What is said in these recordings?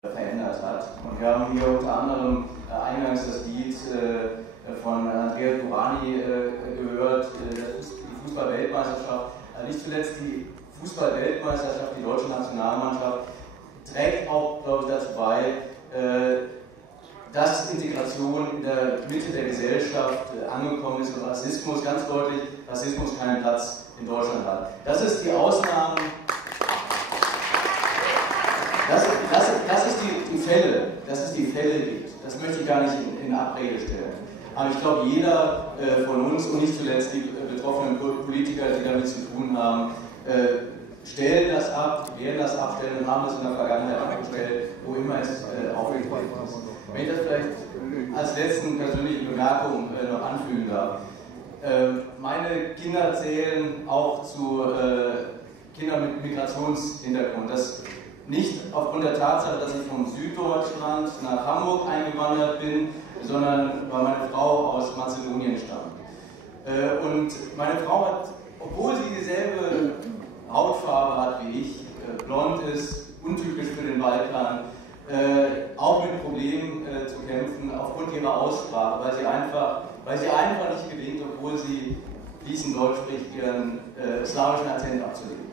verändert hat. Und wir haben hier unter anderem eingangs das Lied von Andreas Burani gehört, die Fußball-Weltmeisterschaft. Nicht zuletzt die Fußball-Weltmeisterschaft, die deutsche Nationalmannschaft, trägt auch, glaube ich, dazu bei, dass Integration in der Mitte der Gesellschaft angekommen ist und Rassismus, ganz deutlich, Rassismus keinen Platz in Deutschland hat. Das ist die Ausnahme. Dass es die Fälle gibt, das möchte ich gar nicht in Abrede stellen. Aber ich glaube, jeder von uns und nicht zuletzt die betroffenen Politiker, die damit zu tun haben, stellen das ab, werden das abstellen und haben es in der Vergangenheit abgestellt, wo immer es aufgekommen ist. Wenn ich das vielleicht als letzten persönliche Bemerkung noch anfügen darf. Meine Kinder zählen auch zu Kindern mit Migrationshintergrund. Das nicht aufgrund der Tatsache, dass ich von Süddeutschland nach Hamburg eingewandert bin, sondern weil meine Frau aus Mazedonien stammt. Und meine Frau hat, obwohl sie dieselbe Hautfarbe hat wie ich, blond ist, untypisch für den Balkan, auch mit Problemen zu kämpfen aufgrund ihrer Aussprache, weil sie einfach nicht gelingt, obwohl sie fließend Deutsch spricht, ihren slawischen Akzent abzulegen.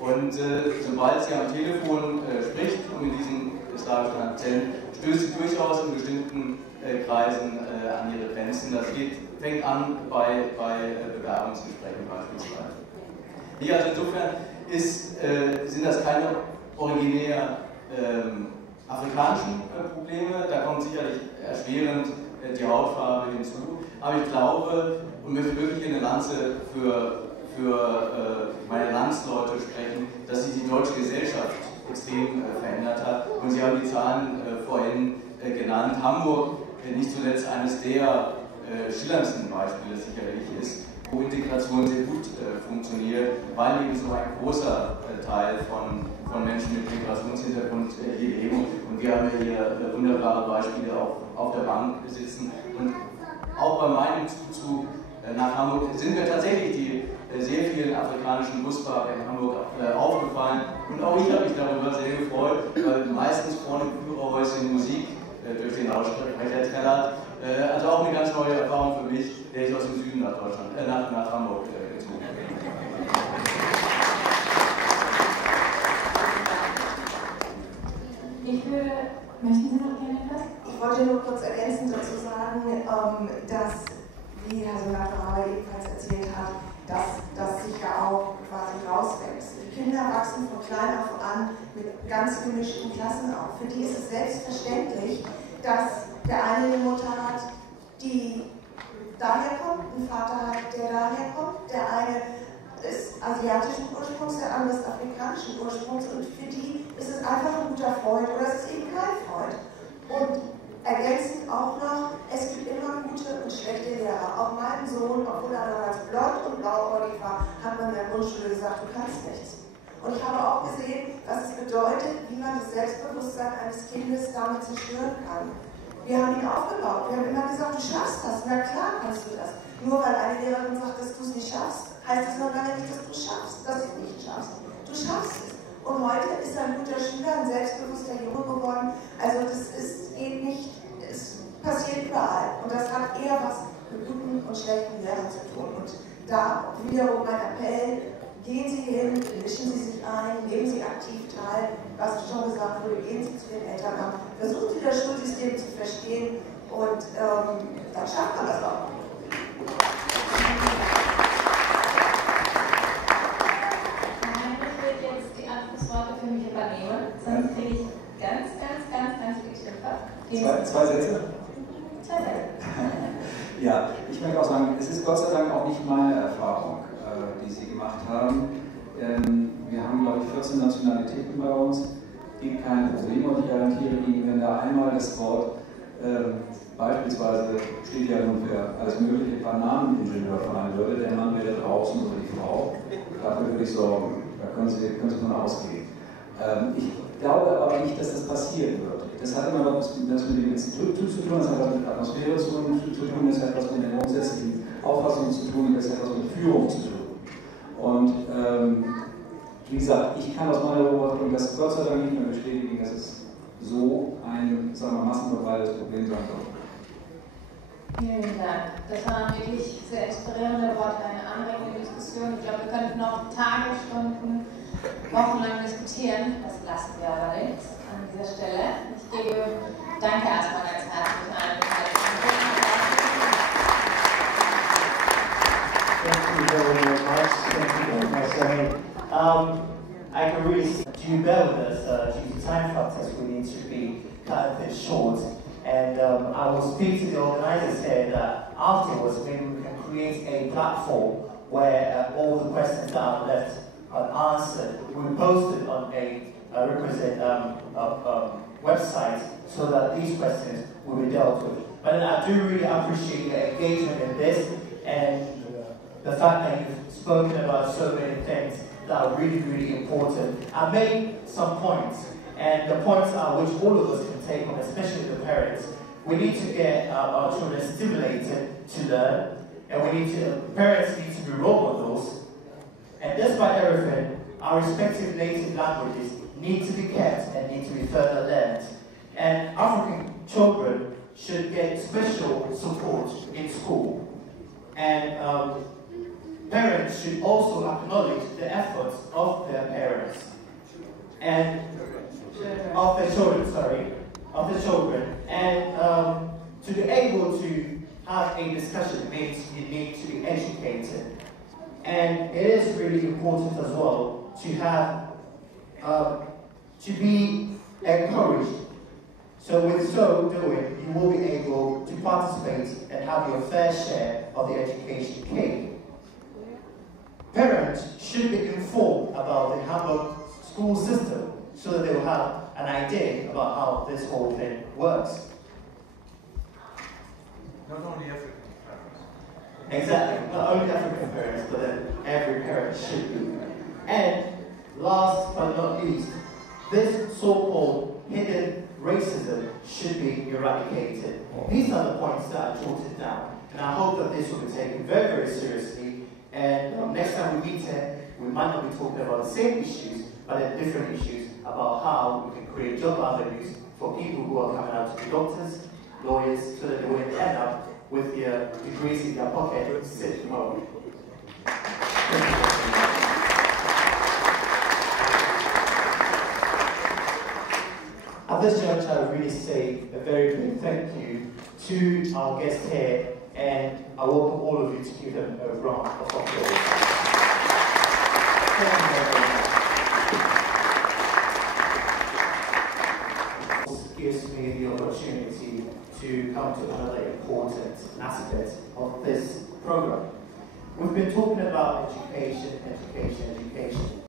Und sobald sie am Telefon spricht und in diesem slawischen Akzent, stößt sie durchaus in bestimmten Kreisen an ihre Grenzen. Das fängt an bei Bewerbungsgesprächen beispielsweise. Ja, also insofern sind das keine originär afrikanischen Probleme, da kommt sicherlich erschwerend die Hautfarbe hinzu, aber ich glaube und möchte wirklich eine Lanze für meine Landsleute sprechen, dass sich die deutsche Gesellschaft extrem verändert hat. Und Sie haben die Zahlen vorhin genannt. Hamburg, nicht zuletzt eines der schillerndsten Beispiele sicherlich ist, wo Integration sehr gut funktioniert, weil eben so ein großer Teil von Menschen mit Migrationshintergrund hier leben. Und wir haben hier wunderbare Beispiele auch auf der Bank sitzen. Und auch bei meinem Zuzug nach Hamburg sind mir tatsächlich die sehr vielen afrikanischen Busfahrer in Hamburg aufgefallen. Und auch ich habe mich darüber sehr gefreut, weil meistens vorne im Führerhäuschen Musik durch den Lautsprecher trällert. Also auch eine ganz neue Erfahrung für mich, der ich aus dem Süden nach Deutschland, nach Hamburg gezogen bin. Möchten Sie noch gerne etwas? Ich wollte nur kurz ergänzend dazu sagen, dass, wie Herr Senator Haber ebenfalls erzählt hat, dass das sich ja auch quasi rauswächst. Die Kinder wachsen von klein auf an mit ganz gemischten Klassen auf. Für die ist es selbstverständlich, dass der eine eine Mutter hat, die daher kommt, einen Vater hat, der daher kommt, der eine ist asiatischen Ursprungs, der andere ist afrikanischen Ursprungs und für die ist es einfach ein guter Freund oder es ist eben kein Freund. Und ergänzend auch noch, es gibt immer gute und schlechte Lehrer. Auch meinem Sohn, obwohl er damals blond und blauäugig war, hat man in der Grundschule gesagt, du kannst nichts. Und ich habe auch gesehen, was es bedeutet, wie man das Selbstbewusstsein eines Kindes damit zerstören kann. Wir haben ihn aufgebaut, wir haben immer gesagt, du schaffst das, na klar kannst du das. Nur weil eine Lehrerin sagt, dass du es nicht schaffst, heißt das noch lange nicht, dass du es schaffst, dass du es nicht schaffst. Du schaffst es. Und heute ist er ein guter Schüler, ein selbstbewusster Junge geworden. Also geht nicht, es passiert überall. Und das hat eher was mit guten und schlechten Lehrern zu tun. Und da wiederum mein Appell, gehen Sie hin, mischen Sie sich ein, nehmen Sie aktiv teil, was schon gesagt wurde, gehen Sie zu den Eltern, versuchen Sie das Schulsystem zu verstehen und dann schafft man das auch. Für mich übernehmen, sonst kriege ich ganz viel Schimpfe. Zwei Sätze? Zwei Sätze. Ja, ich möchte auch sagen, es ist Gott sei Dank auch nicht meine Erfahrung, die Sie gemacht haben. Wir haben, glaube ich, 14 Nationalitäten bei uns. Es gibt keine Probleme und ich garantiere Ihnen, wenn da einmal das Wort beispielsweise steht ja nun für alles mögliche Bananeningenieur fallen würde, der Mann wäre draußen oder die Frau. Dafür würde ich sorgen. Da können Sie von ausgehen. Ich glaube aber nicht, dass das passieren wird. Das hat immer was mit dem Institut zu tun, das hat was mit Atmosphäre zu tun, das hat was mit der grundsätzlichen Auffassung zu tun, das hat was mit Führung zu tun. Und wie gesagt, ich kann aus meiner Beobachtung das Gott sei Dank nicht mehr bestätigen, dass es so ein, sagen wir, massenverbreitetes Problem sein soll. Vielen Dank. Das waren wirklich sehr inspirierende Worte, eine anregende Diskussion. Ich glaube, wir könnten noch Tage, Stunden, wochenlang diskutieren. Das lassen wir aber nicht an dieser Stelle. Ich danke erstmal ganz herzlich allen Beteiligten. Thank you very much. Thank you very much, Sammy. I can really do better with us due to time factors. We need to be cut a bit short. And I will speak to the organizers here that afterwards maybe we can create a platform where all the questions that are left unanswered will be posted on a website so that these questions will be dealt with. But I do really appreciate your engagement in this and the fact that you've spoken about so many things that are really, really important. I made some points, and the points are which all of us can take on, especially the parents. We need to get our children stimulated to learn, and parents need to be role models. And despite everything, our respective native languages need to be kept and need to be further learned. And African children should get special support in school. And parents should also acknowledge the efforts of their parents and of their children, and to be able to have a discussion means you need to be educated, and it is really important as well to have to be encouraged. So with so doing, you will be able to participate and have your fair share of the education cake. Parents should be informed about the Hamburg school system so that they will have an idea about how this whole thing works. Not only African parents. Exactly, not only African parents, but then every parent should be. And last but not least, this so-called hidden racism should be eradicated. These are the points that I jotted down, and I hope that this will be taken very, very seriously. And next time we meet here, we might not be talking about the same issues, but then different issues about how we can create job avenues for people who are coming out to be doctors, lawyers, so that they won't end up with their degrees in their pocket, sit home. At this juncture, I would really say a very big thank you to our guests here, and I welcome all of you to give them a round of applause. Thank you very much. This gives me the opportunity to come to another important aspect of this program. We've been talking about education, education, education.